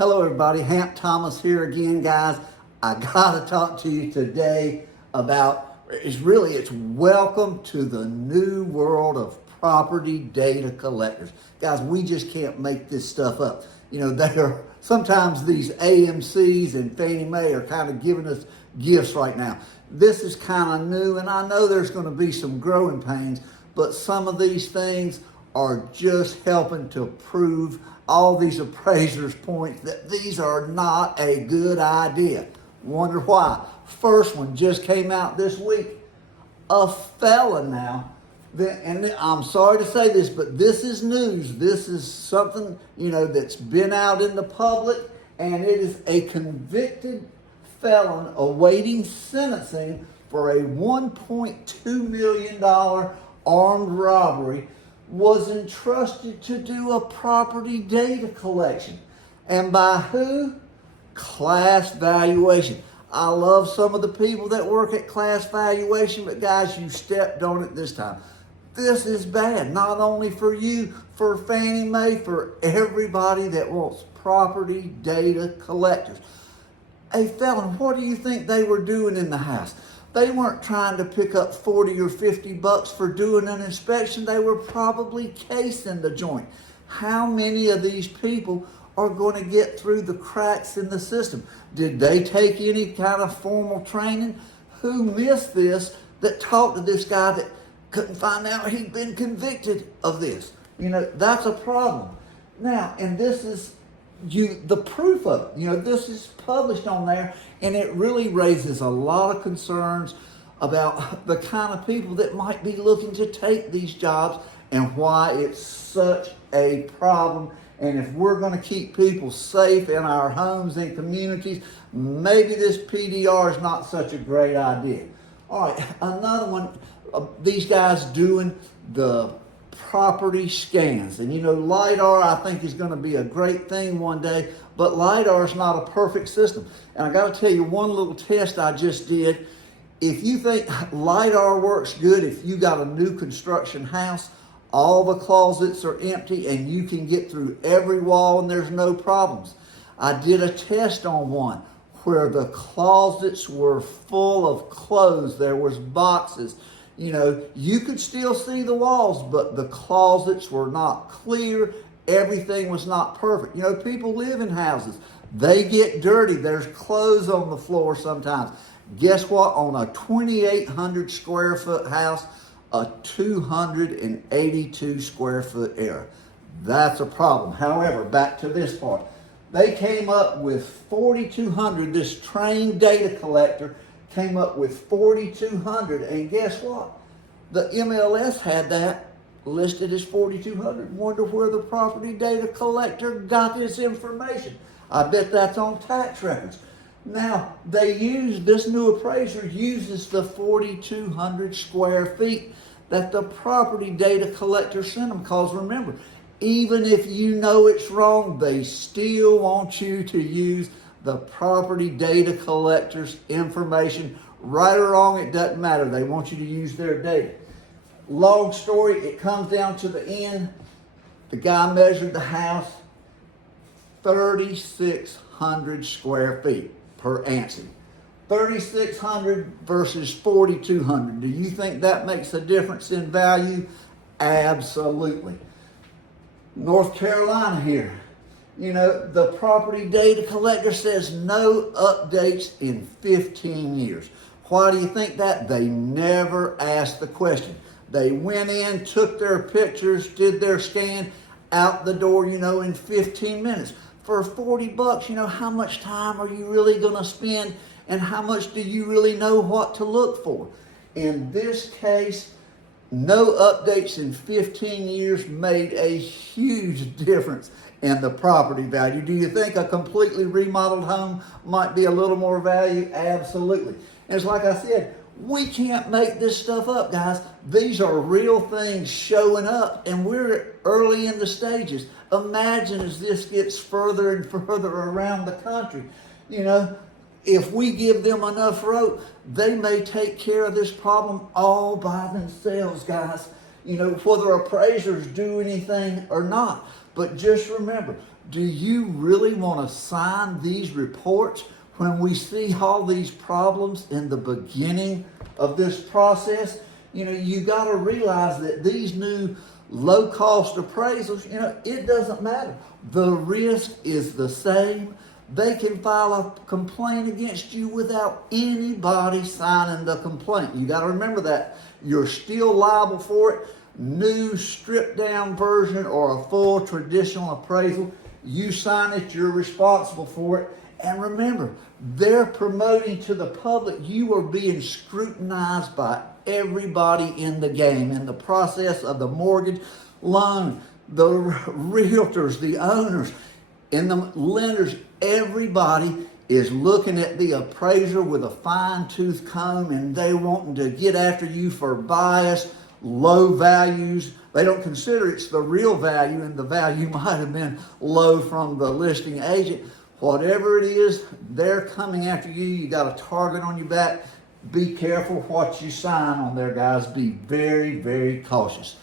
Hello everybody, Hamp Thomas here again, guys. I gotta talk to you today about, it's welcome to the new world of property data collectors. Guys, we just can't make this stuff up. You know, sometimes these AMCs and Fannie Mae are kind of giving us gifts right now. This is kind of new, and I know there's gonna be some growing pains, but some of these things are just helping to prove all these appraisers' points that these are not a good idea. Wonder why? First one just came out this week. A felon now, and I'm sorry to say this, but this is news. This is something, that's been out in the public, and it is a convicted felon awaiting sentencing for a $1.2 million armed robbery was entrusted to do a property data collection. And by who? Class Valuation. I love some of the people that work at Class Valuation, but guys, you stepped on it this time. This is bad, not only for you, for Fannie Mae, for everybody that wants property data collectors. A felon, what do you think they were doing in the house? They weren't trying to pick up 40 or 50 bucks for doing an inspection. They were probably casing the joint. How many of these people are going to get through the cracks in the system? Did they take any kind of formal training? Who missed this that talked to this guy that couldn't find out he'd been convicted of this? That's a problem. Now, and this is the proof of it. This is published on there, and it really raises a lot of concerns about the kind of people that might be looking to take these jobs and why it's such a problem. And if we're going to keep people safe in our homes and communities, maybe this PDR is not such a great idea. All right, another one, these guys doing the property scans. And lidar I think is going to be a great thing one day, but lidar is not a perfect system. And I got to tell you one little test I just did. If you think lidar works good, if you got a new construction house, all the closets are empty and you can get through every wall and there's no problems. I did a test on one where the closets were full of clothes. There was boxes. You could still see the walls, but the closets were not clear. Everything was not perfect. People live in houses. They get dirty. There's clothes on the floor sometimes. Guess what? On a 2,800 square foot house, a 282 square foot area. That's a problem. However, back to this part. They came up with 4,200, this trained data collector came up with 4,200, and guess what? The MLS had that listed as 4,200. Wonder where the property data collector got this information. I bet that's on tax records. Now, this new appraiser uses the 4,200 square feet that the property data collector sent them, because remember, even if you know it's wrong, they still want you to use the property data collector's information. Right or wrong, it doesn't matter. They want you to use their data. Long story, it comes down to the end. The guy measured the house 3,600 square feet per ANSI. 3,600 versus 4,200. Do you think that makes a difference in value? Absolutely. North Carolina here. The property data collector says no updates in 15 years. Why do you think that? They never asked the question. They went in, took their pictures, did their scan, out the door, in 15 minutes. For 40 bucks, how much time are you really going to spend, and how much do you really know what to look for? In this case, no updates in 15 years made a huge difference in the property value. Do you think a completely remodeled home might be a little more value? Absolutely. And it's like I said, we can't make this stuff up, guys. These are real things showing up, and we're early in the stages. Imagine as this gets further and further around the country. If we give them enough rope, they may take care of this problem all by themselves, guys. whether appraisers do anything or not. But just remember, do you really want to sign these reports when we see all these problems in the beginning of this process? You got to realize that these new low-cost appraisals, it doesn't matter. The risk is the same. They can file a complaint against you without anybody signing the complaint. You got to remember that. You're still liable for it. New stripped down version or a full traditional appraisal, you sign it, you're responsible for it. And remember, they're promoting to the public, you are being scrutinized by everybody in the game, in the process of the mortgage loan, the realtors, the owners, and the lenders. Everybody is looking at the appraiser with a fine-tooth comb, and they wanting to get after you for bias, low values. They don't consider it's the real value, and the value might have been low from the listing agent. Whatever it is, they're coming after you. You got a target on your back. Be careful what you sign on there, guys. Be very, very cautious.